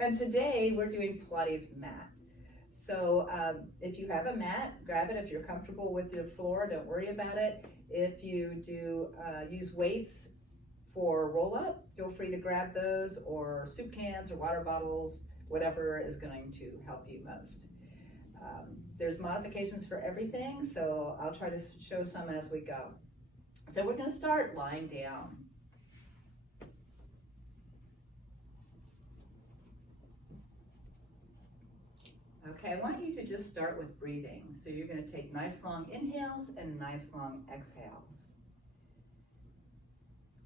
And today we're doing Pilates mat. So if you have a mat, grab it. If you're comfortable with your floor, don't worry about it. If you do use weights for roll up, feel free to grab those, or soup cans or water bottles, whatever is going to help you most. There's modifications for everything, so I'll try to show some as we go. So we're going to start lying down. Okay, I want you to just start with breathing. So you're going to take nice long inhales and nice long exhales.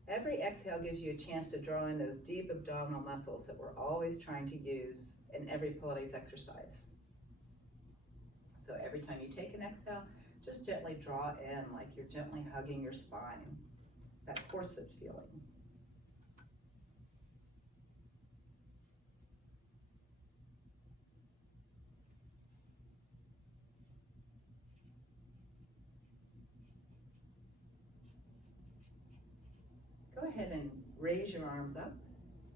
Every exhale gives you a chance to draw in those deep abdominal muscles that we're always trying to use in every Pilates exercise. So every time you take an exhale, just gently draw in like you're gently hugging your spine, that corset feeling. Go ahead and raise your arms up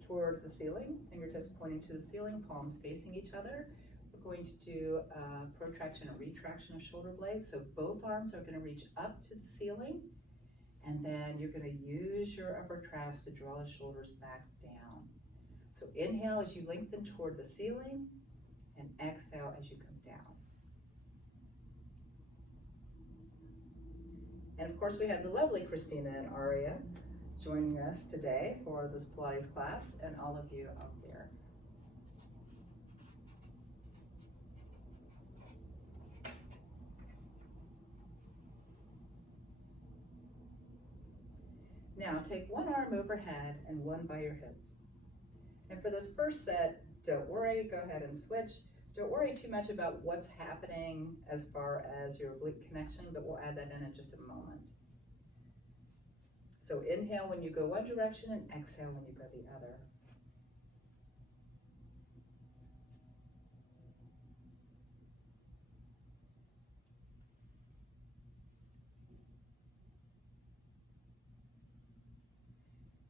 toward the ceiling, fingertips pointing to the ceiling, palms facing each other. We're going to do a protraction and retraction of shoulder blades. So both arms are going to reach up to the ceiling, and then you're going to use your upper traps to draw the shoulders back down. So inhale as you lengthen toward the ceiling, and exhale as you come down. And of course we have the lovely Christina and Aria joining us today for this Pilates class, and all of you out there. Now take one arm overhead and one by your hips. And for this first set, don't worry, go ahead and switch. Don't worry too much about what's happening as far as your oblique connection, but we'll add that in just a moment. So inhale when you go one direction and exhale when you go the other.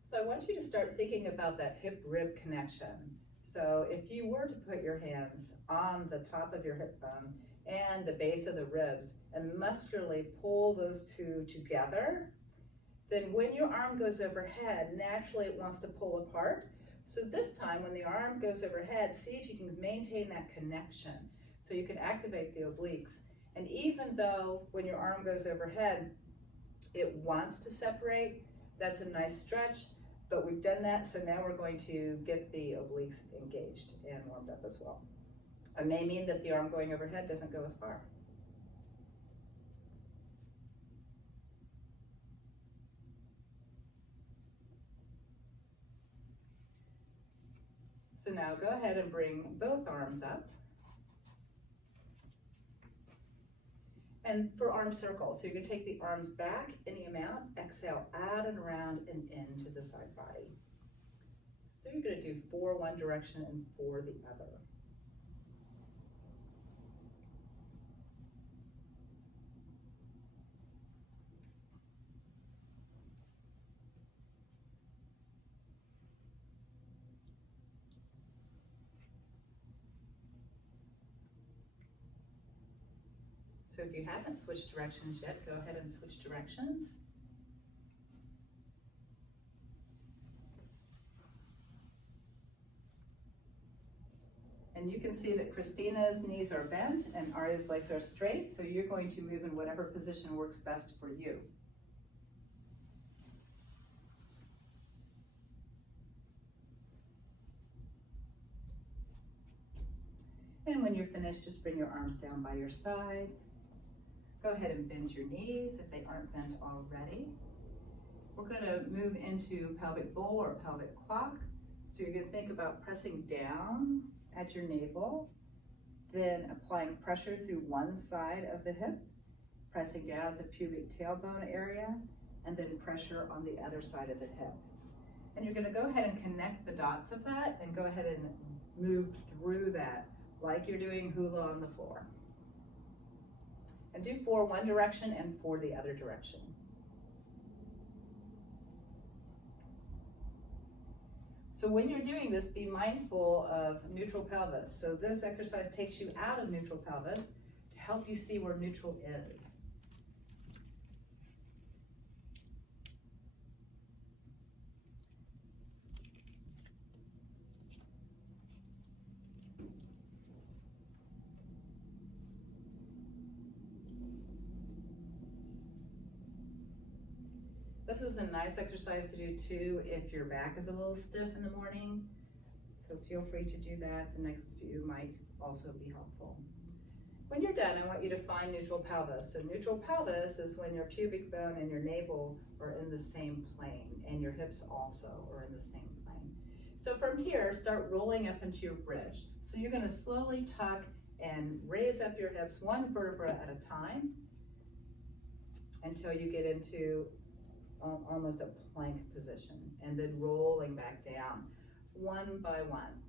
So I want you to start thinking about that hip-rib connection. So if you were to put your hands on the top of your hip bone and the base of the ribs and muscularly pull those two together, then when your arm goes overhead, naturally it wants to pull apart. So this time when the arm goes overhead, see if you can maintain that connection so you can activate the obliques. And even though when your arm goes overhead, it wants to separate, that's a nice stretch, but we've done that, so now we're going to get the obliques engaged and warmed up as well. It may mean that the arm going overhead doesn't go as far. So now go ahead and bring both arms up. And for arm circles, so you're going to take the arms back any amount, exhale out and around and into the side body. So you're going to do 4 one direction and 4 the other. So if you haven't switched directions yet, go ahead and switch directions. And you can see that Christina's knees are bent and Aria's legs are straight, so you're going to move in whatever position works best for you. And when you're finished, just bring your arms down by your side. Go ahead and bend your knees if they aren't bent already. We're going to move into pelvic bowl or pelvic clock. So you're going to think about pressing down at your navel, then applying pressure through one side of the hip, pressing down at the pubic tailbone area, and then pressure on the other side of the hip. And you're going to go ahead and connect the dots of that and go ahead and move through that like you're doing hula on the floor. And do 4 one direction and 4 the other direction. So when you're doing this, be mindful of neutral pelvis. So this exercise takes you out of neutral pelvis to help you see where neutral is. This is a nice exercise to do too if your back is a little stiff in the morning. So feel free to do that. The next few might also be helpful. When you're done, I want you to find neutral pelvis. So neutral pelvis is when your pubic bone and your navel are in the same plane, and your hips also are in the same plane. So from here, start rolling up into your bridge. So you're going to slowly tuck and raise up your hips one vertebra at a time until you get into almost a plank position, and then rolling back down one by one.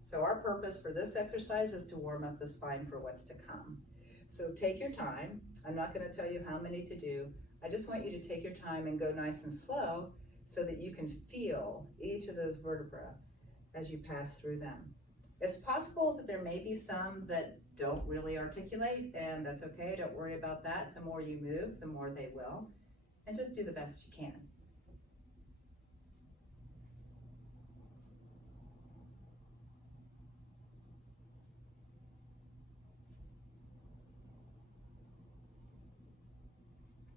So our purpose for this exercise is to warm up the spine for what's to come. So take your time. I'm not going to tell you how many to do. I just want you to take your time and go nice and slow so that you can feel each of those vertebrae as you pass through them. It's possible that there may be some that don't really articulate, and that's okay. Don't worry about that. The more you move, the more they will. And just do the best you can.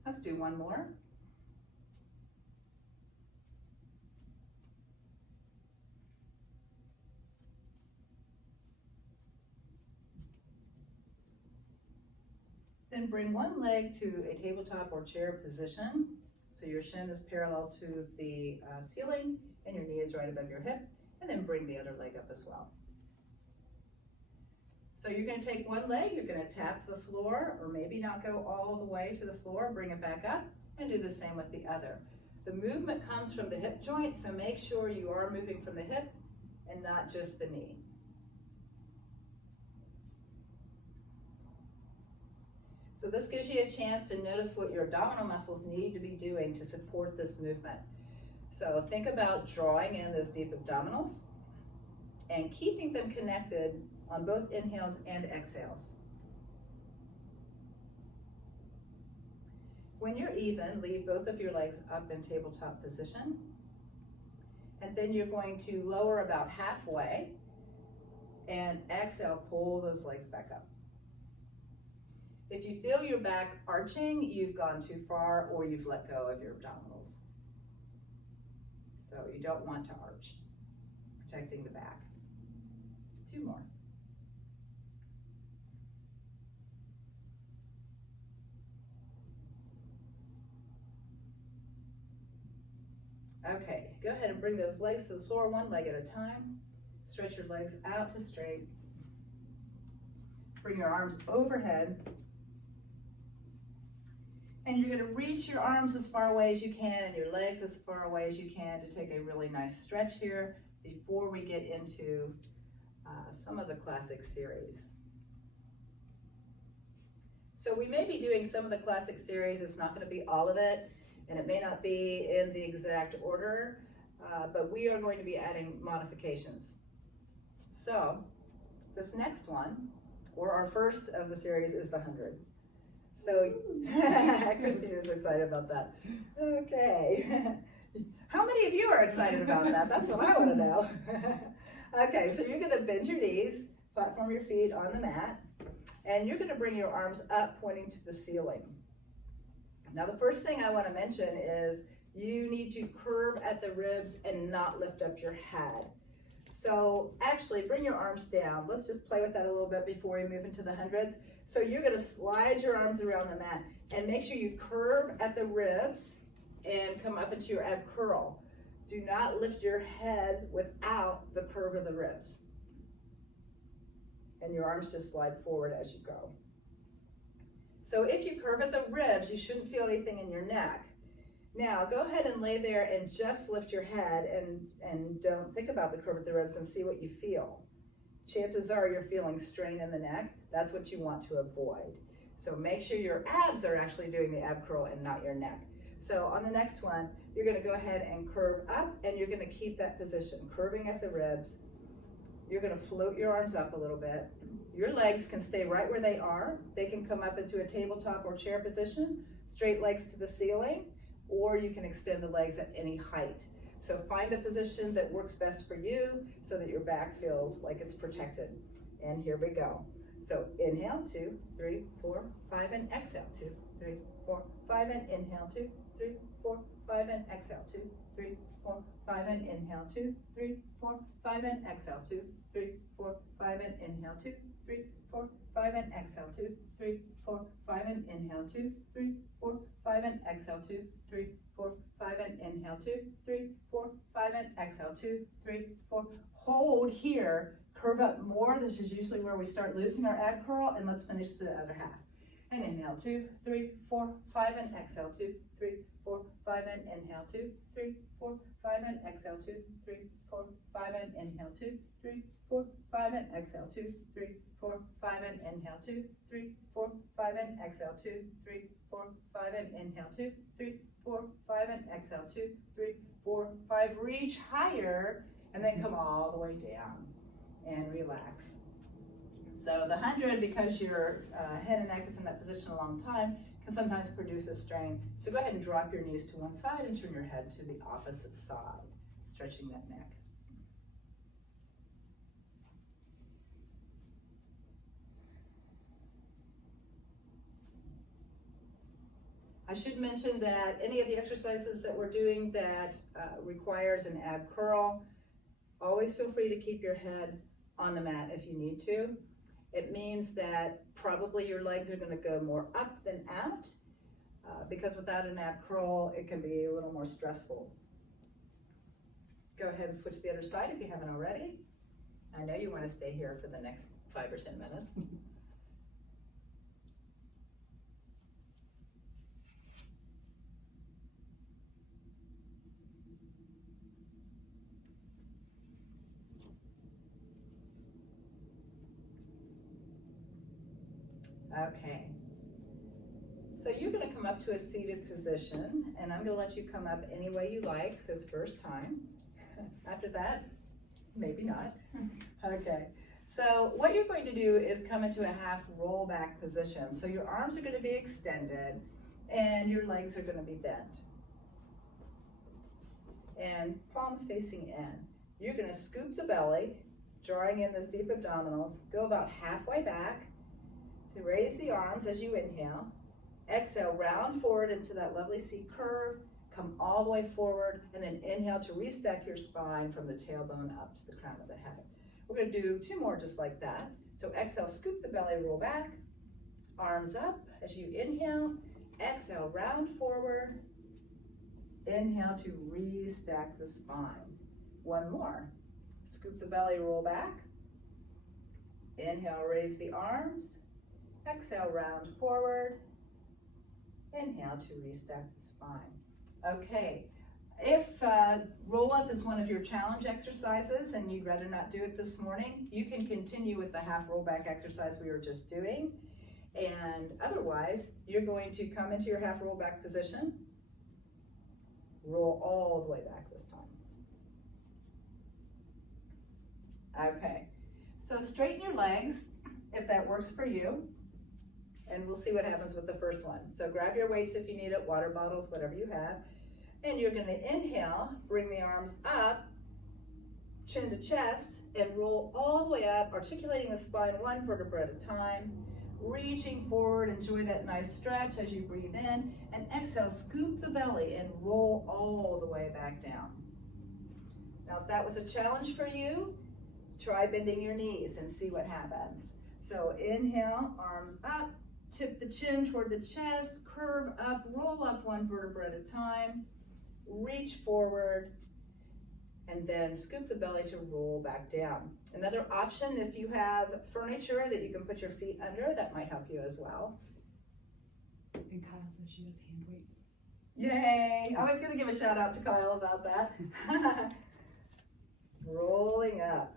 Let's do one more. Then bring one leg to a tabletop or chair position. So your shin is parallel to the ceiling and your knee is right above your hip. And then bring the other leg up as well. So you're going to take one leg, you're going to tap the floor, or maybe not go all the way to the floor, bring it back up, and do the same with the other. The movement comes from the hip joint, so make sure you are moving from the hip and not just the knee. So this gives you a chance to notice what your abdominal muscles need to be doing to support this movement. So think about drawing in those deep abdominals and keeping them connected on both inhales and exhales. When you're even, leave both of your legs up in tabletop position. And then you're going to lower about halfway and exhale, pull those legs back up. If you feel your back arching, you've gone too far or you've let go of your abdominals. So you don't want to arch, protecting the back. Two more. Okay, go ahead and bring those legs to the floor, one leg at a time. Stretch your legs out to straight. Bring your arms overhead. And you're going to reach your arms as far away as you can and your legs as far away as you can to take a really nice stretch here before we get into some of the classic series. So we may be doing some of the classic series. It's not going to be all of it, and it may not be in the exact order, but we are going to be adding modifications. So this next one, or our first of the series, is the hundreds. So Christine is excited about that. Okay. How many of you are excited about that? That's what I want to know. Okay, so you're going to bend your knees, platform your feet on the mat, and you're going to bring your arms up, pointing to the ceiling. Now, the first thing I want to mention is you need to curve at the ribs and not lift up your head. So actually, bring your arms down. Let's just play with that a little bit before we move into the hundreds. So you're going to slide your arms around the mat and make sure you curve at the ribs and come up into your ab curl. Do not lift your head without the curve of the ribs. And your arms just slide forward as you go. So if you curve at the ribs, you shouldn't feel anything in your neck. Now go ahead and lay there and just lift your head and don't think about the curve of the ribs and see what you feel. Chances are you're feeling strain in the neck. That's what you want to avoid. So make sure your abs are actually doing the ab curl and not your neck. So on the next one, you're gonna go ahead and curve up, and you're gonna keep that position, curving at the ribs. You're gonna float your arms up a little bit. Your legs can stay right where they are. They can come up into a tabletop or chair position, straight legs to the ceiling, or you can extend the legs at any height. So find the position that works best for you so that your back feels like it's protected. And here we go. So inhale, 2, 3, 4, 5, and exhale, 2, 3, 4, 5, and inhale, 2, 3, 4, 5, and exhale, 2, 3, 4, 5, and inhale, 2, 3, 4, 5, and exhale, 2, 3, 4, 5, and inhale, 2, 3, 4, 5, and exhale, 2, 3, 4, 5, and inhale, 2, 3, 4, 5, and exhale, 2, 3, 4, 5, and inhale, 2, 3, 4, 5, and exhale, 2, 3, 4. Hold here, curve up more. This is usually where we start losing our ab curl, and let's finish the other half. And inhale, 2, 3, 4, 5, and exhale, 2, 3, 4, 5, and inhale, 2, 3, 4, 5, and exhale, 2, 3, 4, 5, and inhale, 2, 3, 4, 5, and exhale, 2, 3, 4, 5, and inhale, 2, 3, 4, 5, and exhale, 2, 3, 4, 5, and inhale, 2, 3, 4, 5, and exhale, 2, 3, 4, 5. Reach higher, and then come all the way down and relax. So the 100, because your head and neck is in that position a long time, can sometimes produce a strain. So go ahead and drop your knees to one side and turn your head to the opposite side, stretching that neck. I should mention that any of the exercises that we're doing that requires an ab curl, always feel free to keep your head on the mat if you need to. It means that probably your legs are going to go more up than out because without an ab curl, it can be a little more stressful. Go ahead and switch to the other side if you haven't already. I know you want to stay here for the next 5 or 10 minutes. Okay, so you're going to come up to a seated position, and I'm going to let you come up any way you like this first time. After that, maybe not. Okay, so what you're going to do is come into a half roll back position. So your arms are going to be extended, and your legs are going to be bent. And palms facing in. You're going to scoop the belly, drawing in those deep abdominals, go about halfway back. So raise the arms as you inhale. Exhale, round forward into that lovely C curve. Come all the way forward, and then inhale to restack your spine from the tailbone up to the crown of the head. We're going to do 2 more just like that. So exhale, scoop the belly, roll back. Arms up as you inhale. Exhale, round forward. Inhale to restack the spine. 1 more. Scoop the belly, roll back. Inhale, raise the arms. Exhale, round forward. Inhale to restack the spine. Okay, if roll up is one of your challenge exercises and you'd rather not do it this morning, you can continue with the half roll back exercise we were just doing. And otherwise, you're going to come into your half roll back position, roll all the way back this time. Okay, so straighten your legs if that works for you. And we'll see what happens with the first one. So grab your weights if you need it, water bottles, whatever you have. And you're gonna inhale, bring the arms up, chin to chest, and roll all the way up, articulating the spine 1 vertebra at a time, reaching forward, enjoy that nice stretch as you breathe in, and exhale, scoop the belly and roll all the way back down. Now, if that was a challenge for you, try bending your knees and see what happens. So inhale, arms up, tip the chin toward the chest, curve up, roll up 1 vertebra at a time, reach forward, and then scoop the belly to roll back down. Another option, if you have furniture that you can put your feet under, that might help you as well. And Kyle says she does hand weights. Yay! I was going to give a shout out to Kyle about that. Rolling up.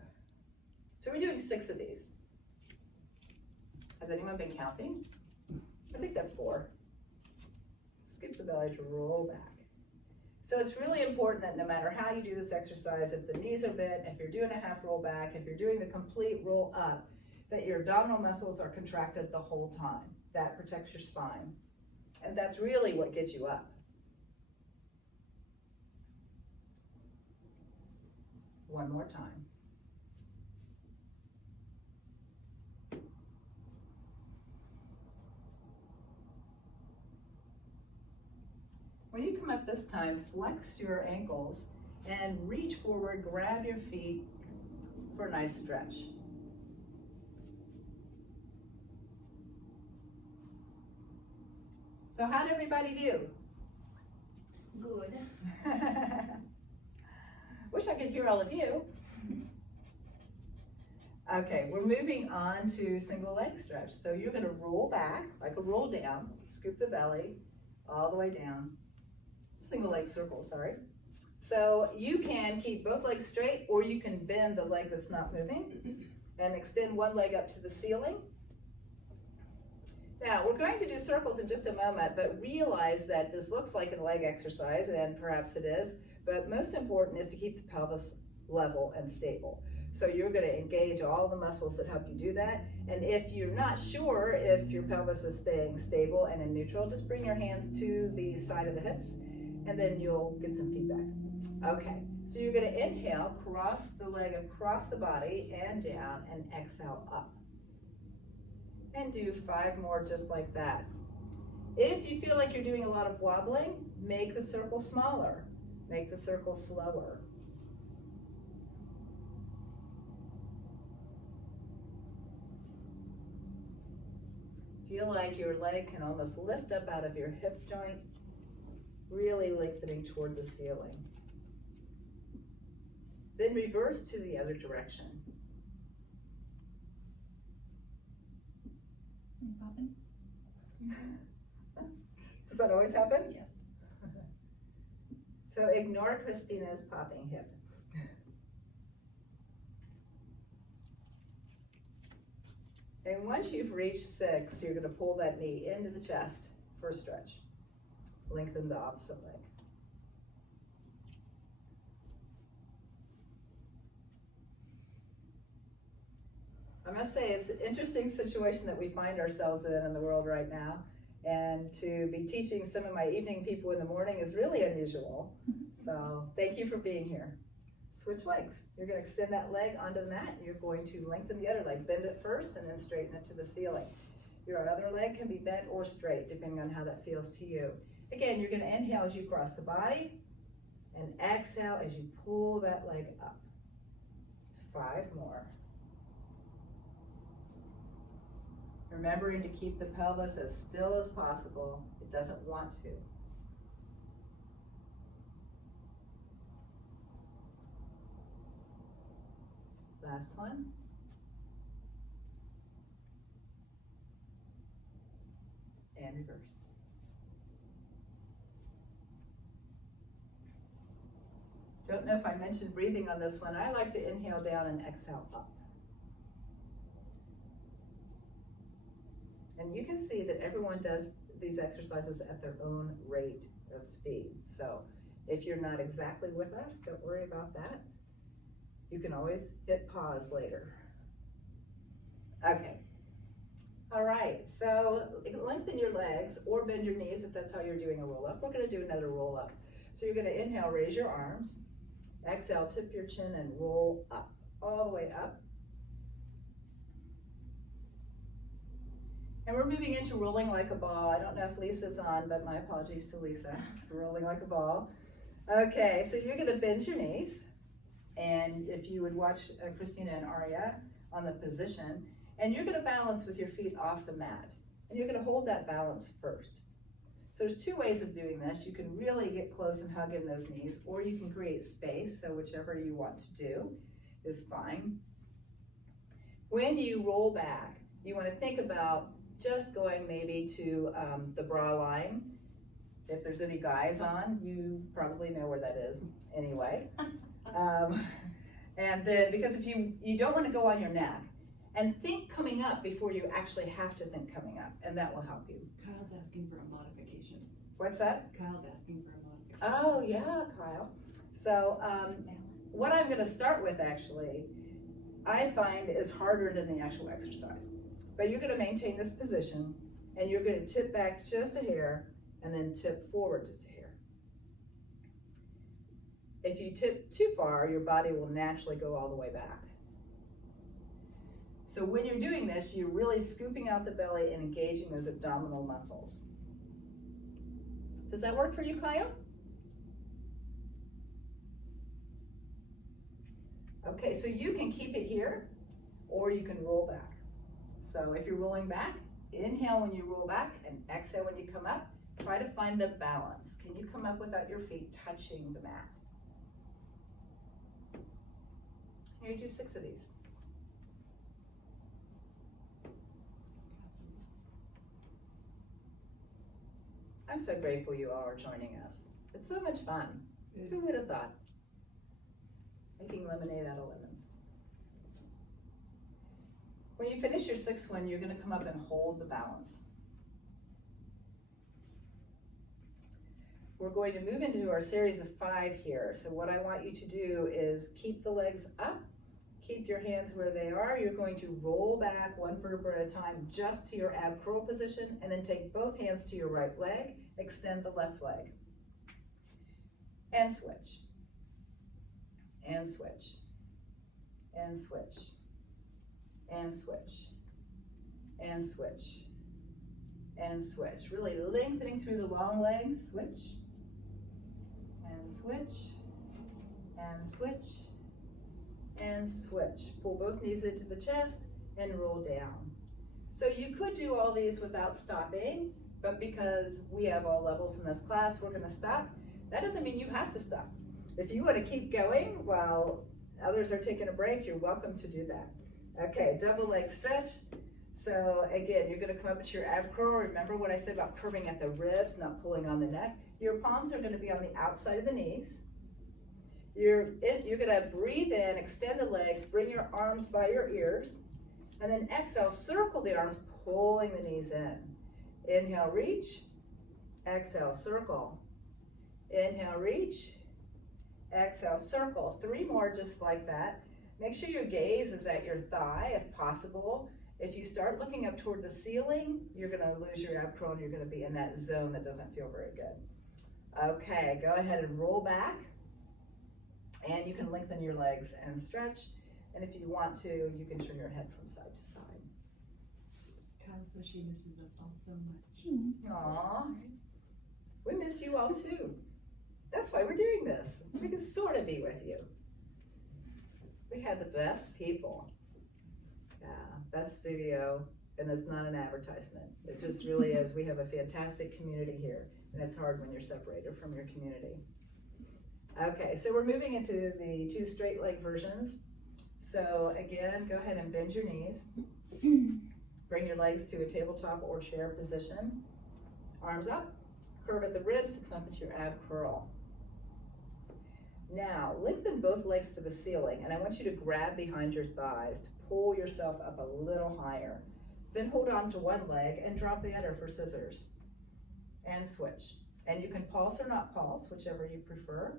So we're doing 6 of these. Has anyone been counting? I think that's 4. scoop the belly to roll back. So it's really important that no matter how you do this exercise, if the knees are bent, if you're doing a half roll back, if you're doing the complete roll up, that your abdominal muscles are contracted the whole time. That protects your spine. And that's really what gets you up. One more time. When you come up this time, flex your ankles and reach forward, grab your feet for a nice stretch. So how'd everybody do? Good. Wish I could hear all of you. Okay, we're moving on to single leg stretch. So you're gonna roll back, like a roll down, scoop the belly all the way down. Single leg circle, sorry. So you can keep both legs straight, or you can bend the leg that's not moving and extend one leg up to the ceiling. Now, we're going to do circles in just a moment, but realize that this looks like a leg exercise, and perhaps it is, but most important is to keep the pelvis level and stable. So you're going to engage all the muscles that help you do that. And if you're not sure if your pelvis is staying stable and in neutral, just bring your hands to the side of the hips, and then you'll get some feedback. Okay, so you're going to inhale, cross the leg across the body and down, and exhale up. And do 5 more just like that. If you feel like you're doing a lot of wobbling, make the circle smaller. Make the circle slower. Feel like your leg can almost lift up out of your hip joint, really lengthening toward the ceiling. Then reverse to the other direction. Popping? Does that always happen? Yes. So ignore Christina's popping hip. And once you've reached 6, you're going to pull that knee into the chest for a stretch. Lengthen the opposite leg. I must say, it's an interesting situation that we find ourselves in the world right now. And to be teaching some of my evening people in the morning is really unusual. So thank you for being here. Switch legs. You're going to extend that leg onto the mat. You're going to lengthen the other leg. Bend it first and then straighten it to the ceiling. Your other leg can be bent or straight, depending on how that feels to you. Again, you're going to inhale as you cross the body and exhale as you pull that leg up. 5 more. Remembering to keep the pelvis as still as possible. It doesn't want to. Last one. And reverse. Don't know if I mentioned breathing on this one. I like to inhale down and exhale up. And you can see that everyone does these exercises at their own rate of speed. So if you're not exactly with us, don't worry about that. You can always hit pause later. Okay. All right, so lengthen your legs or bend your knees if that's how you're doing a roll up. We're gonna do another roll up. So you're gonna inhale, raise your arms. Exhale, tip your chin and roll up, all the way up. And we're moving into rolling like a ball. I don't know if Lisa's on, but my apologies to Lisa. Rolling like a ball. Okay, so you're gonna bend your knees. And if you would watch Christina and Aria on the position, and you're gonna balance with your feet off the mat. And you're gonna hold that balance first. So there's 2 ways of doing this. You can really get close and hug in those knees, or you can create space, so whichever you want to do is fine. When you roll back, you wanna think about just going maybe to the bra line. If there's any guys on, you probably know where that is anyway. And then, because if you don't want to go on your neck, and think coming up before you actually have to think coming up, and that will help you. Kyle's asking for a modification. What's that? Kyle's asking for a modification. Oh, yeah, Kyle. So, what I'm gonna start with actually, I find is harder than the actual exercise. But you're gonna maintain this position and you're gonna tip back just a hair and then tip forward just a hair. If you tip too far, your body will naturally go all the way back. So when you're doing this, you're really scooping out the belly and engaging those abdominal muscles. Does that work for you, Kyle? Okay, so you can keep it here or you can roll back. So if you're rolling back, inhale when you roll back and exhale when you come up. Try to find the balance. Can you come up without your feet touching the mat? Here, do 6 of these. I'm so grateful you all are joining us. It's so much fun. Who would have thought? Making lemonade out of lemons. When you finish your 6th one, you're going to come up and hold the balance. We're going to move into our series of 5 here. So what I want you to do is keep the legs up, keep your hands where they are. You're going to roll back 1 vertebra at a time just to your ab curl position, and then take both hands to your right leg, extend the left leg, and switch, and switch, and switch, and switch, and switch, and switch. Really lengthening through the long legs, switch, and switch, and switch, and switch. Pull both knees into the chest and roll down. So you could do all these without stopping, but because we have all levels in this class, we're gonna stop. That doesn't mean you have to stop. If you wanna keep going while others are taking a break, you're welcome to do that. Okay, double leg stretch. So again, you're gonna come up to your ab curl. Remember what I said about curving at the ribs, not pulling on the neck. Your palms are gonna be on the outside of the knees. You're gonna breathe in, extend the legs, bring your arms by your ears, and then exhale, circle the arms, pulling the knees in. Inhale, reach, exhale, circle. Inhale, reach, exhale, circle. 3 more just like that. Make sure your gaze is at your thigh if possible. If you start looking up toward the ceiling, you're gonna lose your ab curl and you're gonna be in that zone that doesn't feel very good. Okay, go ahead and roll back. And you can lengthen your legs and stretch. And if you want to, you can turn your head from side to side. Kyle says she misses us all so much. Aww, we miss you all too. That's why we're doing this, so we can sort of be with you. We had the best people. Yeah, best studio, and it's not an advertisement. It just really is. We have a fantastic community here, and it's hard when you're separated from your community. Okay, so we're moving into the 2 straight leg versions. So again, go ahead and bend your knees. Bring your legs to a tabletop or chair position. Arms up, curve at the ribs to come up into your ab curl. Now, lengthen both legs to the ceiling, and I want you to grab behind your thighs to pull yourself up a little higher. Then hold on to one leg and drop the other for scissors. And switch. And you can pulse or not pulse, whichever you prefer.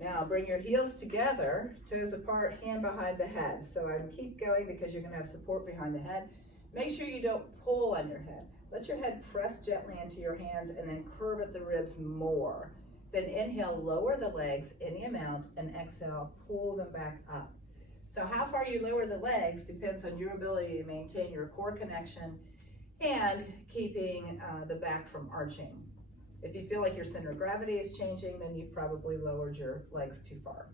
Now bring your heels together, toes apart, hand behind the head. So I'm keep going because you're gonna have support behind the head. Make sure you don't pull on your head. Let your head press gently into your hands and then curve at the ribs more. Then inhale, lower the legs any amount, and exhale, pull them back up. So how far you lower the legs depends on your ability to maintain your core connection and keeping the back from arching. If you feel like your center of gravity is changing, then you've probably lowered your legs too far.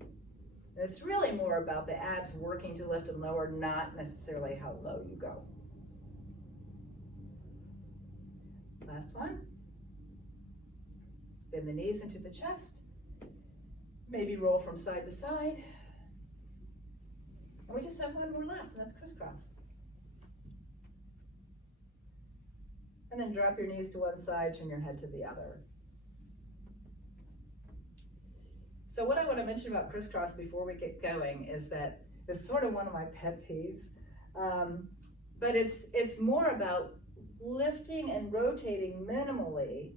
And it's really more about the abs working to lift and lower, not necessarily how low you go. Last one. Bend the knees into the chest. Maybe roll from side to side. And we just have one more left, and that's crisscross. And then drop your knees to one side, turn your head to the other. So what I want to mention about crisscross before we get going is that it's sort of one of my pet peeves, but it's more about lifting and rotating minimally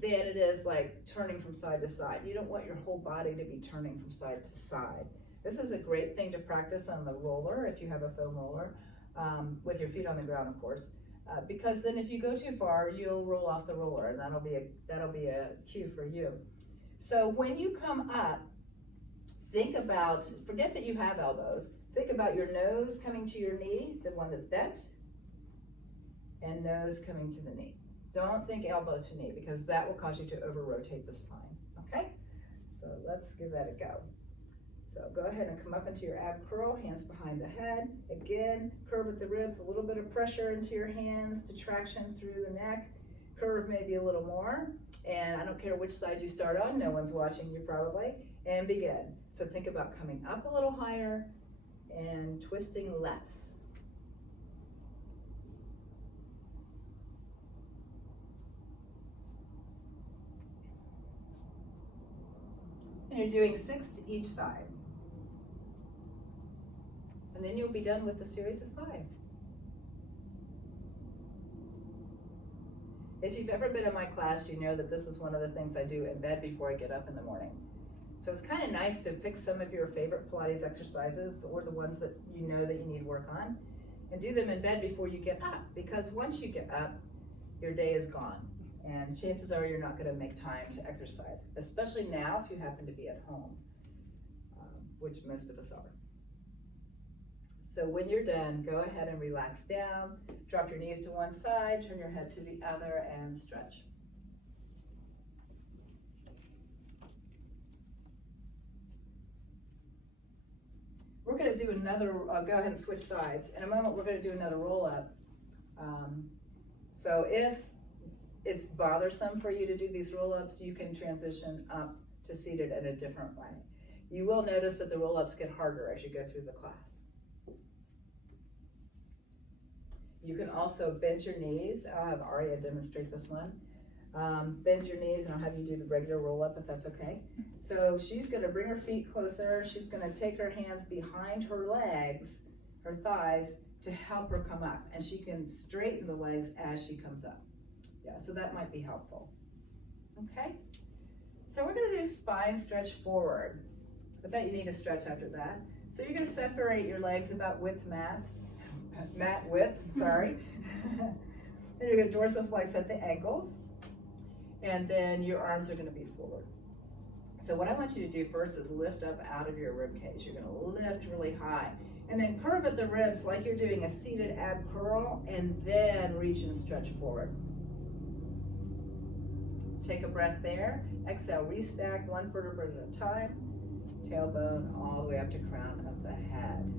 than it is like turning from side to side. You don't want your whole body to be turning from side to side. This is a great thing to practice on the roller if you have a foam roller, with your feet on the ground, of course, because then if you go too far, you'll roll off the roller, and that'll be a cue for you. So when you come up, forget that you have elbows. Think about your nose coming to your knee, the one that's bent, and nose coming to the knee. Don't think elbow to knee, because that will cause you to over-rotate the spine, okay? So let's give that a go. So go ahead and come up into your ab curl, hands behind the head. Again, curve at the ribs, a little bit of pressure into your hands to traction through the neck. Curve maybe a little more, and I don't care which side you start on, no one's watching you probably, and begin. So think about coming up a little higher and twisting less. And you're doing 6 to each side. And then you'll be done with a series of 5. If you've ever been in my class, you know that this is one of the things I do in bed before I get up in the morning. So it's kind of nice to pick some of your favorite Pilates exercises, or the ones that you know that you need work on, and do them in bed before you get up, because once you get up, your day is gone, and chances are you're not going to make time to exercise, especially now if you happen to be at home, which most of us are. So when you're done, go ahead and relax down, drop your knees to one side, turn your head to the other, and stretch. We're going to do another, go ahead and switch sides. In a moment, we're going to do another roll up. So if it's bothersome for you to do these roll ups, you can transition up to seated in a different way. You will notice that the roll ups get harder as you go through the class. You can also bend your knees. I'll have Aria demonstrate this one. Bend your knees, and I'll have you do the regular roll up if that's okay. So she's going to bring her feet closer. She's going to take her hands behind her legs, her thighs, to help her come up. And she can straighten the legs as she comes up. Yeah, so that might be helpful. Okay? So we're going to do spine stretch forward. I bet you need a stretch after that. So you're going to separate your legs about mat width, sorry. Then you're going to dorsiflex at the ankles, and then your arms are going to be forward. So what I want you to do first is lift up out of your rib cage. You're going to lift really high, and then curve at the ribs like you're doing a seated ab curl, and then reach and stretch forward. Take a breath there. Exhale, restack one vertebra at a time. Tailbone all the way up to crown of the head.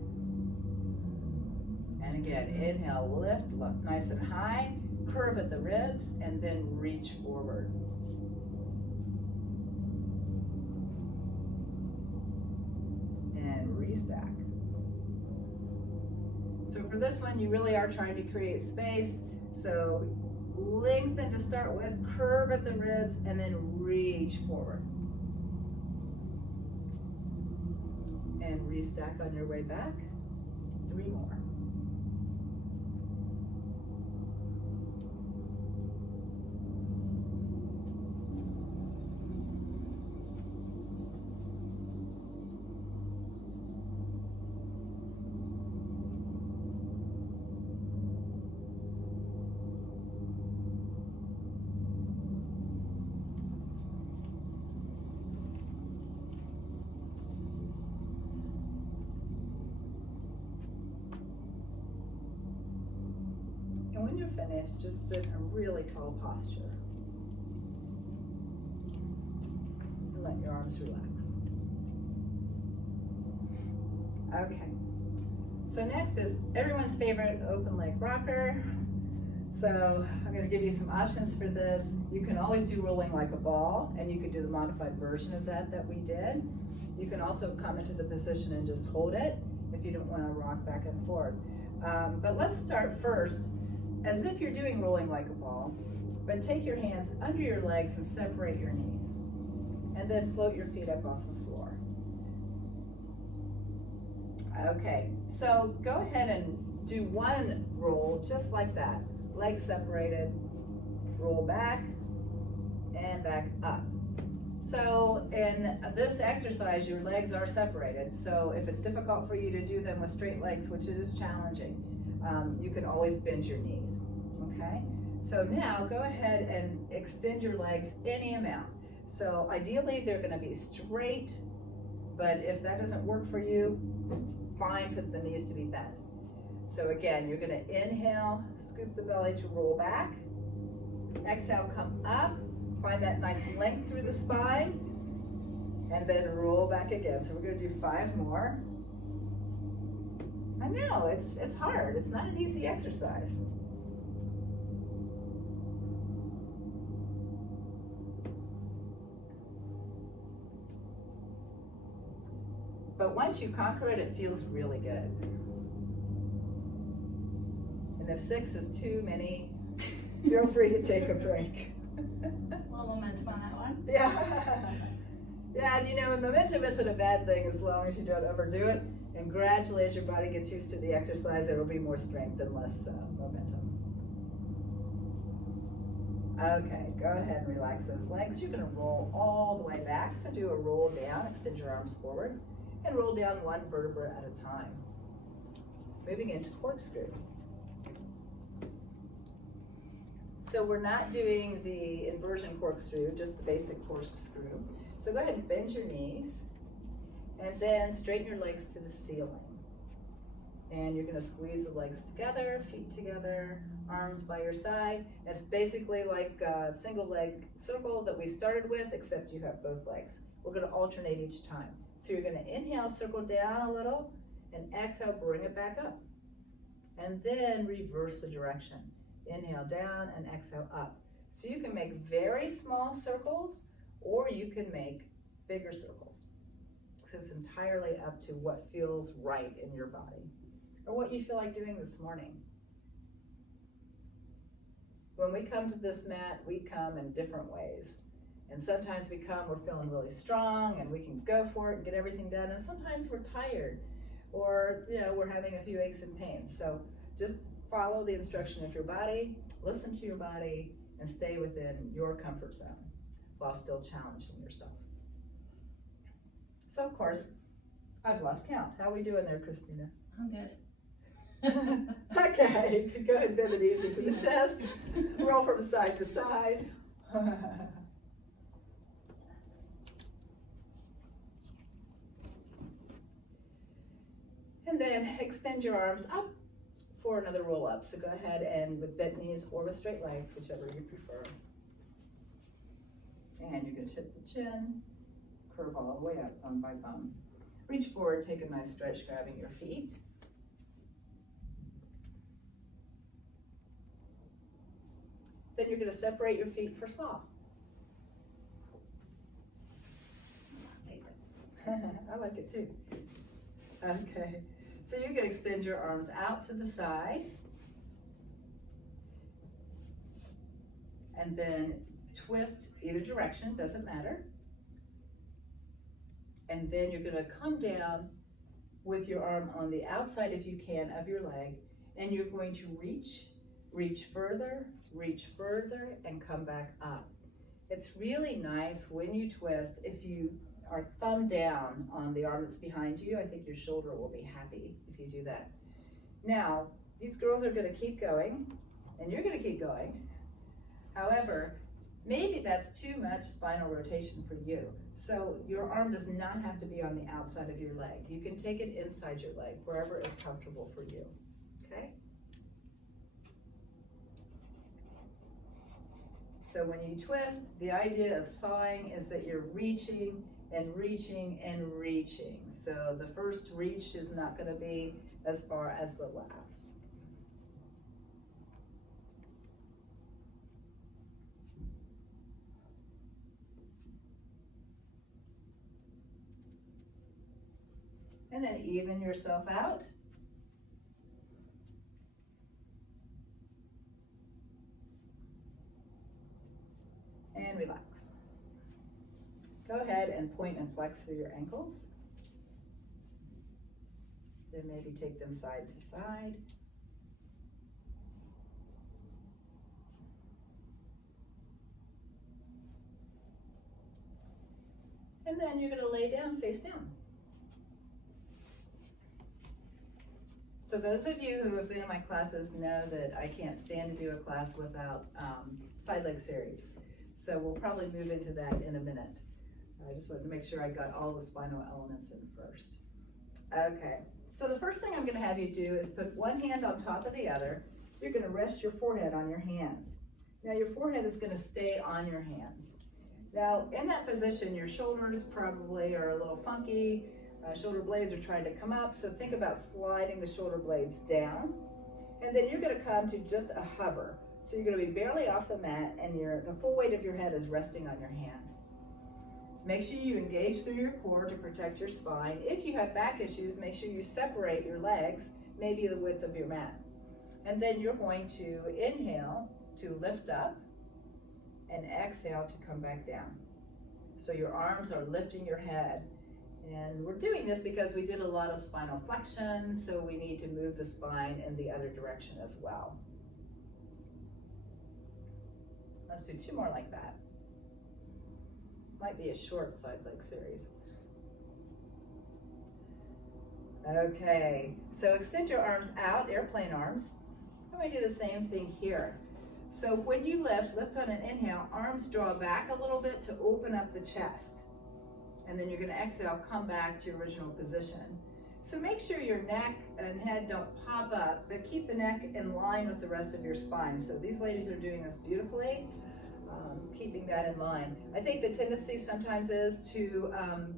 And again, inhale, lift nice and high, curve at the ribs, and then reach forward. And restack. So for this one, you really are trying to create space. So lengthen to start with, curve at the ribs, and then reach forward. And restack on your way back. 3 more. And when you're finished, just sit in a really tall posture. And let your arms relax. Okay. So next is everyone's favorite open leg rocker. So I'm going to give you some options for this. You can always do rolling like a ball, and you could do the modified version of that we did. You can also come into the position and just hold it if you don't want to rock back and forth. But let's start first as if you're doing rolling like a ball, but take your hands under your legs and separate your knees. And then float your feet up off the floor. Okay, so go ahead and do one roll just like that. Legs separated, roll back and back up. So in this exercise, your legs are separated. So if it's difficult for you to do them with straight legs, which it is challenging, you can always bend your knees, okay? So now go ahead and extend your legs any amount. So ideally they're gonna be straight, but if that doesn't work for you, it's fine for the knees to be bent. So again, you're gonna inhale, scoop the belly to roll back. Exhale, come up, find that nice length through the spine, and then roll back again. So we're gonna do 5 more. I know, it's hard. It's not an easy exercise. But once you conquer it, it feels really good. And if 6 is too many, feel free to take a break. Well, momentum on that one. Yeah. Yeah, and you know, momentum isn't a bad thing as long as you don't overdo it. And gradually, as your body gets used to the exercise, there will be more strength and less momentum. Okay, go ahead and relax those legs. You're going to roll all the way back. So do a roll down, extend your arms forward, and roll down one vertebra at a time. Moving into corkscrew. So we're not doing the inversion corkscrew, just the basic corkscrew. So go ahead and bend your knees, and then straighten your legs to the ceiling. And you're gonna squeeze the legs together, feet together, arms by your side. It's basically like a single leg circle that we started with, except you have both legs. We're gonna alternate each time. So you're gonna inhale, circle down a little, and exhale, bring it back up. And then reverse the direction. Inhale down and exhale up. So you can make very small circles, or you can make bigger circles. So it's entirely up to what feels right in your body, or what you feel like doing this morning. When we come to this mat, we come in different ways. And sometimes we come, we're feeling really strong and we can go for it and get everything done. And sometimes we're tired, or we're having a few aches and pains. So just follow the instruction of your body, listen to your body, and stay within your comfort zone while still challenging yourself. So of course, I've lost count. How are we doing there, Christina? I'm good. Okay, you can go ahead and bend the knees into the chest, roll from side to side. And then extend your arms up for another roll up. So go ahead and with bent knees or with straight legs, whichever you prefer. And you're going to tip the chin, curve all the way up, bum by bum. Reach forward, take a nice stretch, grabbing your feet. Then you're going to separate your feet for saw. I like it too. Okay, so you're going to extend your arms out to the side. And then twist either direction, doesn't matter. And then you're going to come down with your arm on the outside, if you can, of your leg. And you're going to reach further, and come back up. It's really nice when you twist, if you are thumb down on the arm that's behind you, I think your shoulder will be happy if you do that. Now, these girls are going to keep going, and you're going to keep going. However, maybe that's too much spinal rotation for you. So your arm does not have to be on the outside of your leg. You can take it inside your leg, wherever is comfortable for you, okay? So when you twist, the idea of sawing is that you're reaching and reaching and reaching. So the first reach is not going to be as far as the last. And then even yourself out. And relax. Go ahead and point and flex through your ankles. Then maybe take them side to side. And then you're going to lay down, face down. So those of you who have been in my classes know that I can't stand to do a class without side leg series. So we'll probably move into that in a minute. I just wanted to make sure I got all the spinal elements in first. Okay, so the first thing I'm going to have you do is put one hand on top of the other. You're going to rest your forehead on your hands. Now your forehead is going to stay on your hands. Now in that position, your shoulders probably are a little funky. Shoulder blades are trying to come up, so think about sliding the shoulder blades down. And then you're going to come to just a hover. So you're going to be barely off the mat, and the full weight of your head is resting on your hands. Make sure you engage through your core to protect your spine. If you have back issues, make sure you separate your legs, maybe the width of your mat. And then you're going to inhale to lift up and exhale to come back down. So your arms are lifting your head. And we're doing this because we did a lot of spinal flexion, so we need to move the spine in the other direction as well. Let's do 2 more like that. Might be a short side leg series. Okay, so extend your arms out, airplane arms. I'm going to do the same thing here. So when you lift on an inhale, arms draw back a little bit to open up the chest. And then you're going to exhale, come back to your original position. So make sure your neck and head don't pop up, but keep the neck in line with the rest of your spine. So these ladies are doing this beautifully, keeping that in line. I think the tendency sometimes is to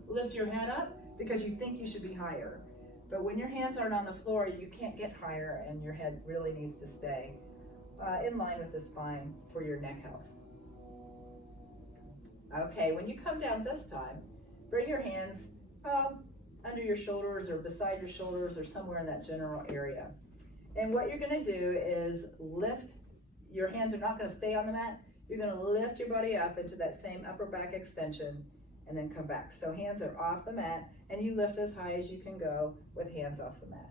lift your head up because you think you should be higher. But when your hands aren't on the floor, you can't get higher, and your head really needs to stay in line with the spine for your neck health. Okay, when you come down this time, bring your hands under your shoulders or beside your shoulders or somewhere in that general area. And what you're going to do is lift. Your hands are not going to stay on the mat. You're going to lift your body up into that same upper back extension and then come back. So hands are off the mat, and you lift as high as you can go with hands off the mat.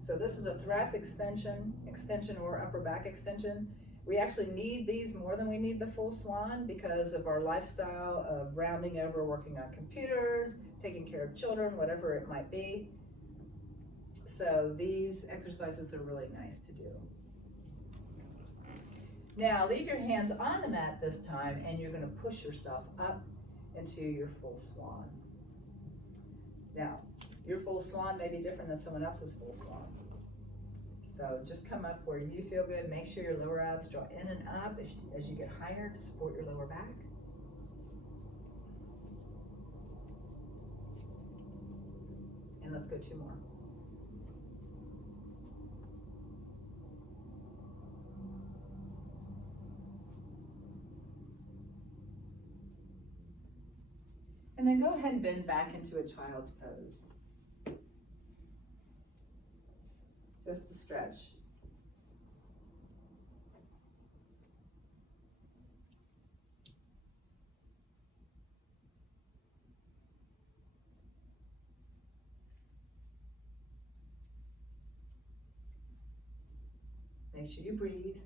So this is a thoracic extension or upper back extension. We actually need these more than we need the full swan because of our lifestyle of rounding over, working on computers, taking care of children, whatever it might be. So these exercises are really nice to do. Now leave your hands on the mat this time, and you're going to push yourself up into your full swan. Now, your full swan may be different than someone else's full swan. So just come up where you feel good. Make sure your lower abs draw in and up as you get higher to support your lower back. And let's go 2 more. And then go ahead and bend back into a child's pose. Just to stretch. Make sure you breathe.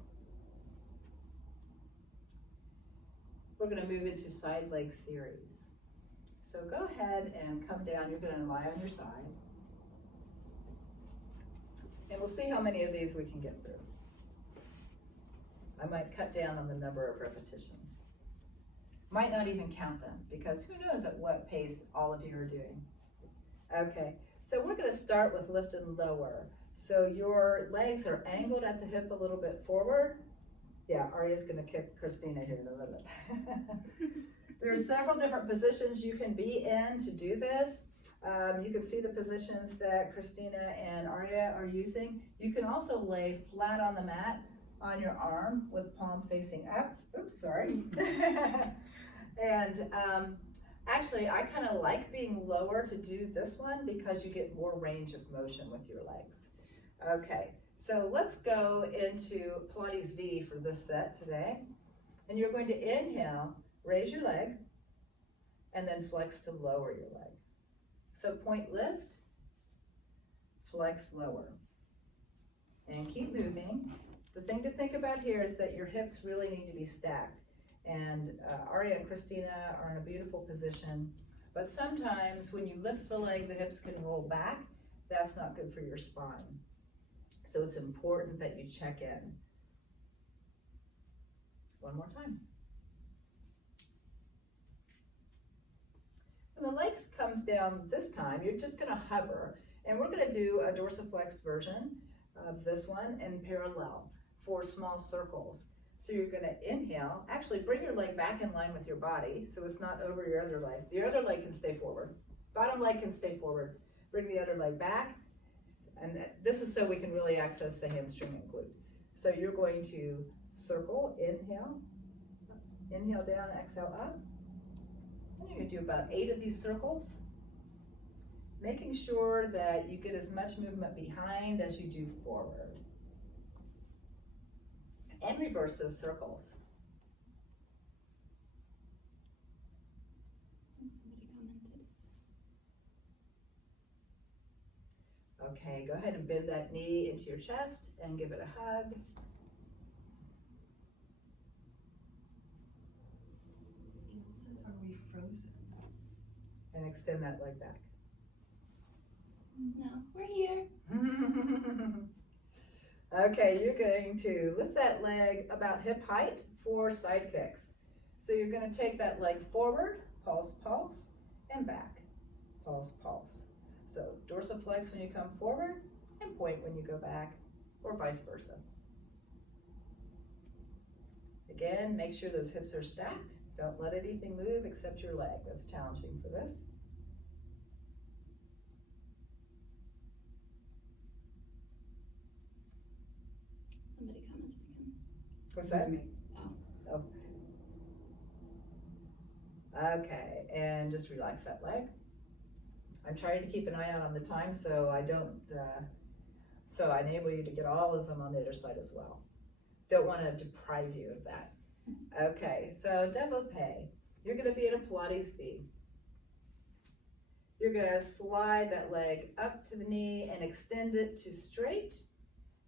We're going to move into side leg series. So go ahead and come down. You're going to lie on your side. And we'll see how many of these we can get through. I might cut down on the number of repetitions. Might not even count them, because who knows at what pace all of you are doing. Okay, so we're going to start with lift and lower. So your legs are angled at the hip a little bit forward. Yeah, Aria's going to kick Christina here in a minute. There are several different positions you can be in to do this. You can see the positions that Christina and Aria are using. You can also lay flat on the mat on your arm with palm facing up. Oops, sorry. And actually, I kind of like being lower to do this one because you get more range of motion with your legs. Okay, so let's go into Pilates V for this set today. And you're going to inhale, raise your leg, and then flex to lower your leg. So point lift, flex lower, and keep moving. The thing to think about here is that your hips really need to be stacked. And Aria and Christina are in a beautiful position, but sometimes when you lift the leg, the hips can roll back. That's not good for your spine. So it's important that you check in. One more time. When the legs comes down this time, you're just gonna hover, and we're gonna do a dorsiflexed version of this one in parallel for small circles. So you're gonna inhale, actually bring your leg back in line with your body so it's not over your other leg. The other leg can stay forward. Bottom leg can stay forward. Bring the other leg back. And this is so we can really access the hamstring and glute. So you're going to circle, inhale down, exhale up. And you're gonna do about 8 of these circles, making sure that you get as much movement behind as you do forward. And reverse those circles. Somebody commented. Okay, go ahead and bend that knee into your chest and give it a hug. Are we frozen? And extend that leg back. No, we're here. Okay, you're going to lift that leg about hip height for side kicks. So you're going to take that leg forward, pulse, pulse, and back, pulse, pulse. So dorsiflex when you come forward and point when you go back, or vice versa. Again, make sure those hips are stacked. Don't let anything move except your leg. That's challenging for this. Somebody commented again. What's that? Me. Oh. Okay, and just relax that leg. I'm trying to keep an eye out on the time so I don't, so I enable you to get all of them on the other side as well. Don't want to deprive you of that. Okay, so développé. You're going to be in a Pilates V. You're going to slide that leg up to the knee and extend it to straight,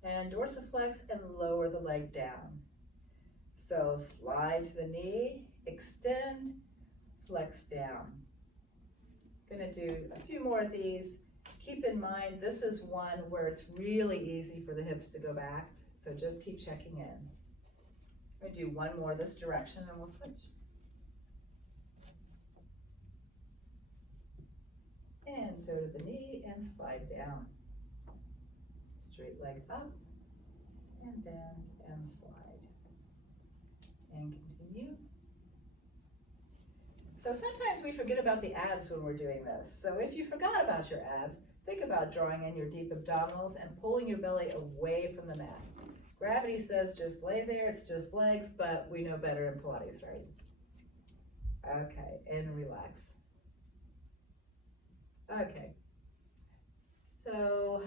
and dorsiflex and lower the leg down. So slide to the knee, extend, flex down. Gonna do a few more of these. Keep in mind, this is one where it's really easy for the hips to go back, so just keep checking in. I'm gonna do one more this direction and we'll switch. And toe to the knee and slide down. Straight leg up and bend and slide. And continue. So sometimes we forget about the abs when we're doing this. So if you forgot about your abs, think about drawing in your deep abdominals and pulling your belly away from the mat. Gravity says just lay there, it's just legs, but we know better in Pilates, right? Okay, and relax. Okay, so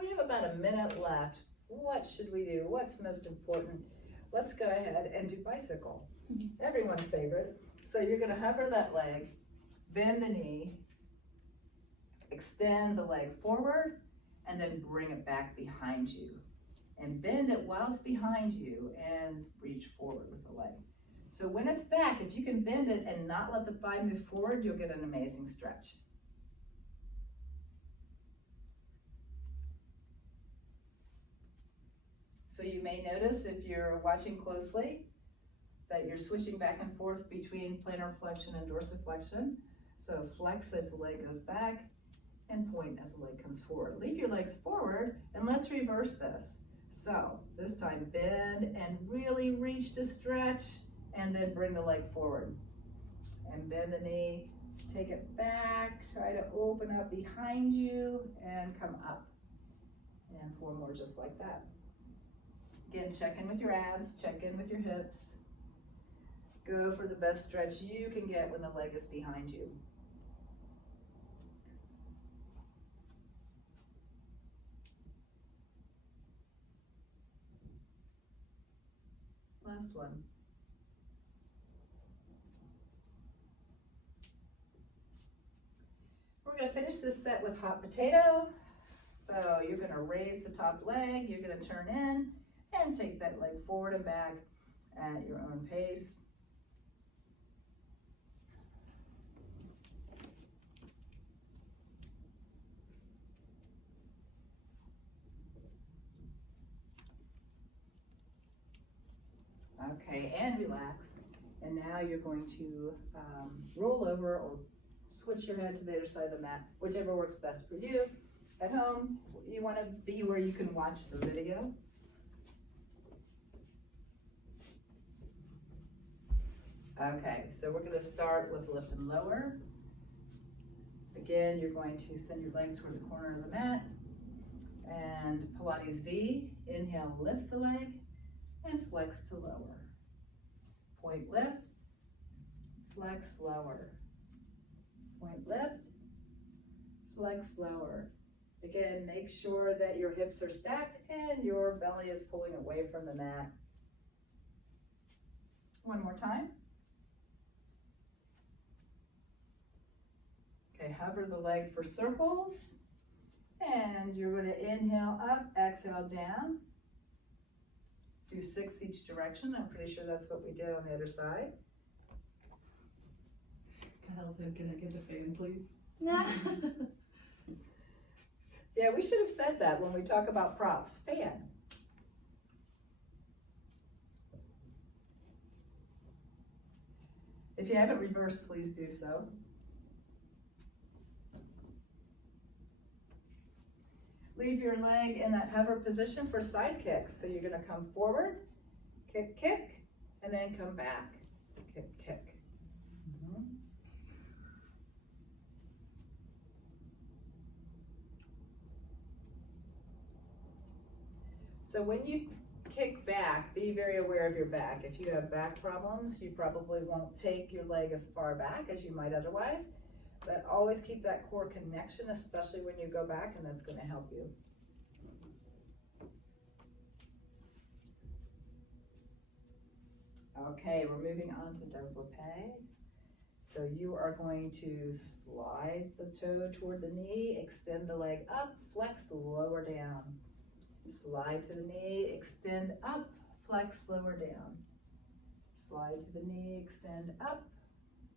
we have about a minute left. What should we do? What's most important? Let's go ahead and do bicycle. Everyone's favorite. So you're gonna hover that leg, bend the knee, extend the leg forward, and then bring it back behind you. And bend it while it's behind you and reach forward with the leg. So when it's back, if you can bend it and not let the thigh move forward, you'll get an amazing stretch. So you may notice if you're watching closely that you're switching back and forth between plantar flexion and dorsiflexion. So flex as the leg goes back and point as the leg comes forward. Leave your legs forward and let's reverse this. So this time bend and really reach to stretch and then bring the leg forward. And bend the knee, take it back, try to open up behind you and come up. And 4 more just like that. Again, check in with your abs, check in with your hips. Go for the best stretch you can get when the leg is behind you. Last one. We're gonna finish this set with hot potato. So you're gonna raise the top leg, you're gonna turn in and take that leg forward and back at your own pace. Okay, and relax. And now you're going to roll over or switch your head to the other side of the mat, whichever works best for you. At home, you want to be where you can watch the video. Okay, so we're going to start with lift and lower. Again, you're going to send your legs toward the corner of the mat. And Pilates V, inhale, lift the leg, and flex to lower. Point lift, flex lower. Point lift, flex lower. Again, make sure that your hips are stacked and your belly is pulling away from the mat. One more time. Okay, hover the leg for circles. And you're going to inhale up, exhale down. Do 6 each direction. I'm pretty sure that's what we did on the other side. Kyle said, can I get the fan, please? Yeah. Yeah, we should have said that when we talk about props. Fan. If you haven't reversed, please do so. Leave your leg in that hover position for side kicks. So you're going to come forward, kick, kick, and then come back, kick, kick. So when you kick back, be very aware of your back. If you have back problems, you probably won't take your leg as far back as you might otherwise. But always keep that core connection, especially when you go back, and that's going to help you. Okay, we're moving on to développé. So you are going to slide the toe toward the knee, extend the leg up, flex, lower down. Slide to the knee, extend up, flex, lower down. Slide to the knee, extend up,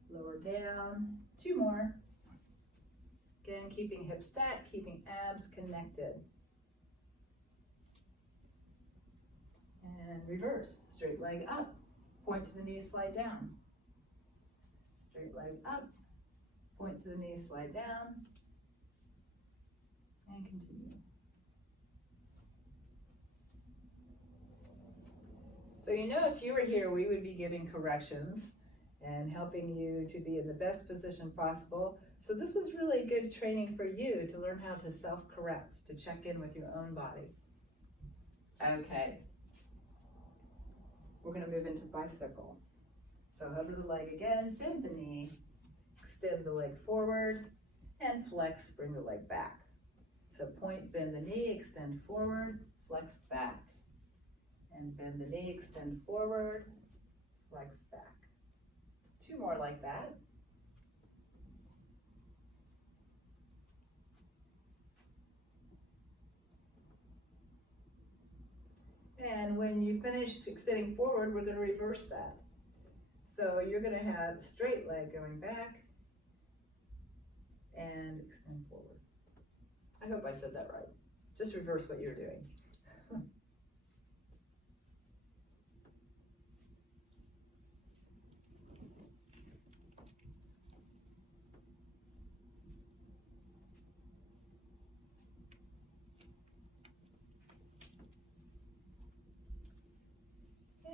lower down. 2 more. Again, keeping hips stacked, keeping abs connected. And reverse. Straight leg up. Point to the knee, slide down. Straight leg up. Point to the knee, slide down. And continue. So you know, if you were here, we would be giving corrections and helping you to be in the best position possible. So this is really good training for you to learn how to self-correct, to check in with your own body. Okay. We're going to move into bicycle. So hover the leg again, bend the knee, extend the leg forward, and flex, bring the leg back. So point, bend the knee, extend forward, flex back. And bend the knee, extend forward, flex back. 2 more like that. And when you finish extending forward, we're going to reverse that. So you're going to have straight leg going back and extend forward. I hope I said that right. Just reverse what you're doing.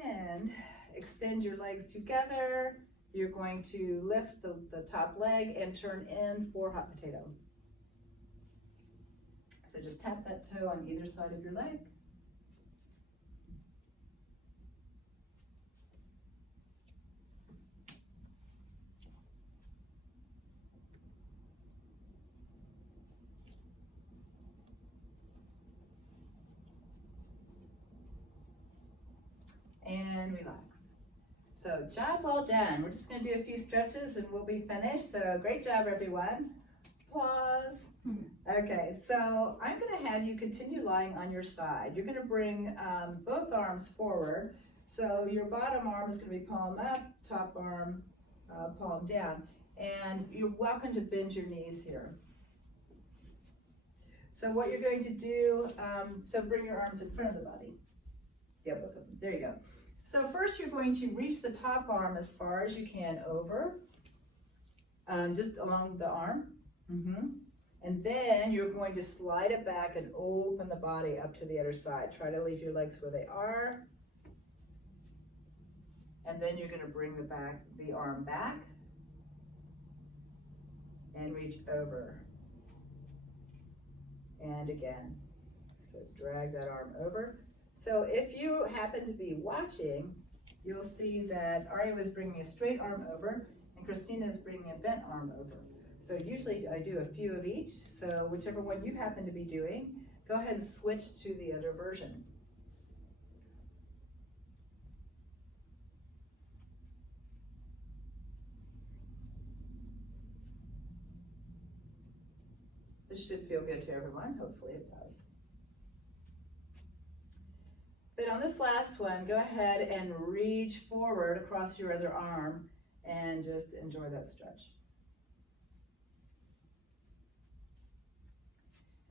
And extend your legs together. You're going to lift the top leg and turn in for hot potato. So just tap that toe on either side of your leg. And relax. So job well done. We're just going to do a few stretches and we'll be finished. So great job, everyone. Applause. Okay, so I'm gonna have you continue lying on your side. You're gonna bring both arms forward. So your bottom arm is gonna be palm up, top arm palm down. And you're welcome to bend your knees here. So what you're going to do, so bring your arms in front of the body. Yeah, both of them, there you go. So first you're going to reach the top arm as far as you can over, just along the arm. And then you're going to slide it back and open the body up to the other side. Try to leave your legs where they are. And then you're going to bring the arm back and reach over. And again. So drag that arm over. So if you happen to be watching, you'll see that Ari was bringing a straight arm over and Christina is bringing a bent arm over. So usually I do a few of each, so whichever one you happen to be doing, go ahead and switch to the other version. This should feel good to everyone, hopefully it does. Then on this last one, go ahead and reach forward across your other arm and just enjoy that stretch.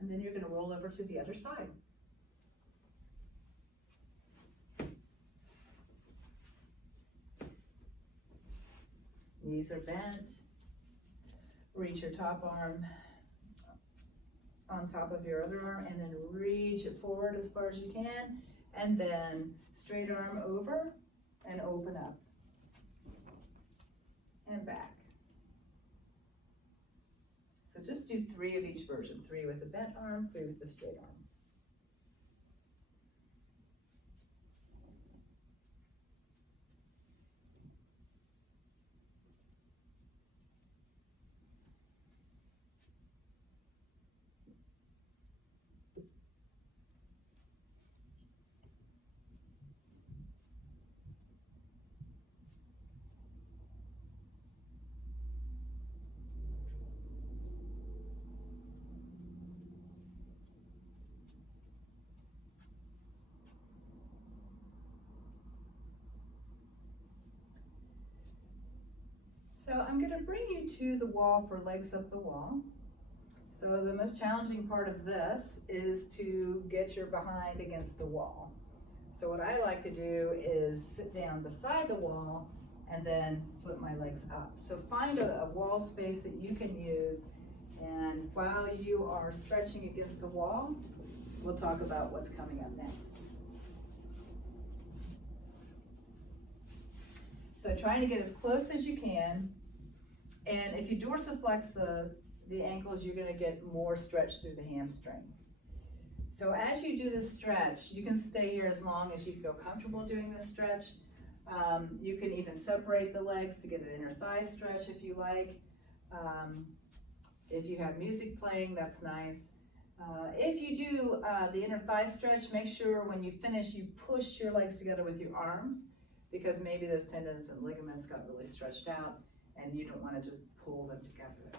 And then you're going to roll over to the other side. Knees are bent. Reach your top arm on top of your other arm and then reach it forward as far as you can. And then straight arm over and open up. And back. So just do 3 of each version. 3 with the bent arm, 3 with the straight arm. So I'm going to bring you to the wall for legs up the wall. So the most challenging part of this is to get your behind against the wall. So what I like to do is sit down beside the wall and then flip my legs up. So find a wall space that you can use, and while you are stretching against the wall, we'll talk about what's coming up next. So trying to get as close as you can, and if you dorsiflex the ankles, you're going to get more stretch through the hamstring. So as you do this stretch, you can stay here as long as you feel comfortable doing this stretch. You can even separate the legs to get an inner thigh stretch if you like. If you have music playing, that's nice. If you do the inner thigh stretch, make sure when you finish you push your legs together with your arms, because maybe those tendons and ligaments got really stretched out and you don't want to just pull them together.